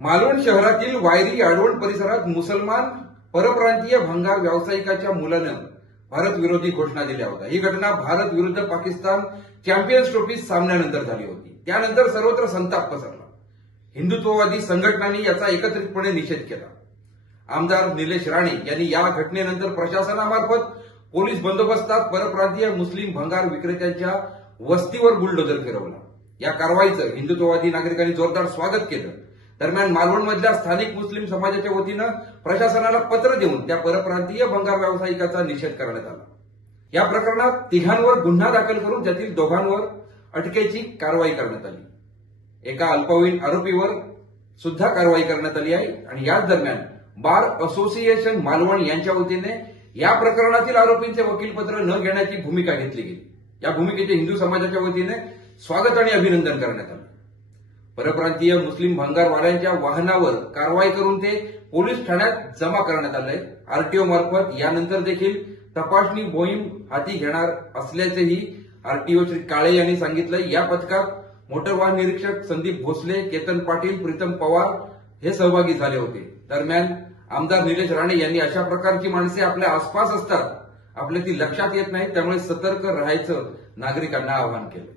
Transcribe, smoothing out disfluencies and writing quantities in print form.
मालवण शहरातील वायरी आडवण परिसरात मुसलमान परप्रांतीय भंगार व्यावसायिकाच्या मुलानं भारत विरोधी घोषणा दिल्या होत्या। ही घटना भारत विरुद्ध पाकिस्तान चॅम्पियन्स ट्रॉफी सामन्यानंतर झाली होती। त्यानंतर सर्वत्र संताप पसरला। हिंदुत्ववादी संघटनांनी याचा एकत्रितपणे निषेध केला। आमदार निलेश राणे यांनी या घटनेनंतर प्रशासनामार्फत पोलीस बंदोबस्तात परप्रांतीय मुस्लिम भंगार विक्रेत्यांच्या वस्तीवर बुलडोजर फिरवला। या कारवाईचं हिंदुत्ववादी नागरिकांनी जोरदार स्वागत केलं। दरम्यान मालवणमधल्या स्थानिक मुस्लिम समाजाच्या वतीनं प्रशासनाला पत्र देऊन त्या परप्रांतीय भंगार व्यावसायिकाचा निषेध करण्यात आला। या प्रकरणात तिघांवर गुन्हा दाखल करून त्यातील दोघांवर अटकेची कारवाई करण्यात आली। एका अल्पवयीन आरोपीवर सुद्धा कारवाई करण्यात आली आहे आणि याच दरम्यान बार असोसिएशन मालवण यांच्या वतीने या प्रकरणातील आरोपींचे वकीलपत्र न घेण्याची भूमिका घेतली गेली। या भूमिकेचे हिंदू समाजाच्या वतीने स्वागत आणि अभिनंदन करण्यात आले। परप्रांतीय मुस्लिम भंगारवाल्यांच्या वाहनावर कारवाई करून ते पोलीस ठाण्यात जमा करण्यात आले। आरटीओ मार्फत यानंतर देखील तपासणी मोहीम हाती घेणार असल्याचेही आरटीओ श्री काळे यांनी सांगितलं। या पथकात मोटर वाहन निरीक्षक संदीप भोसले, केतन पाटील, प्रीतम पवार हे सहभागी झाले होते। दरम्यान आमदार निलेश राणे यांनी अशा प्रकारची माणसे आपल्या आसपास असतात, आपल्या ती लक्षात येत नाही, त्यामुळे सतर्क राहायचं नागरिकांना आवाहन केलं।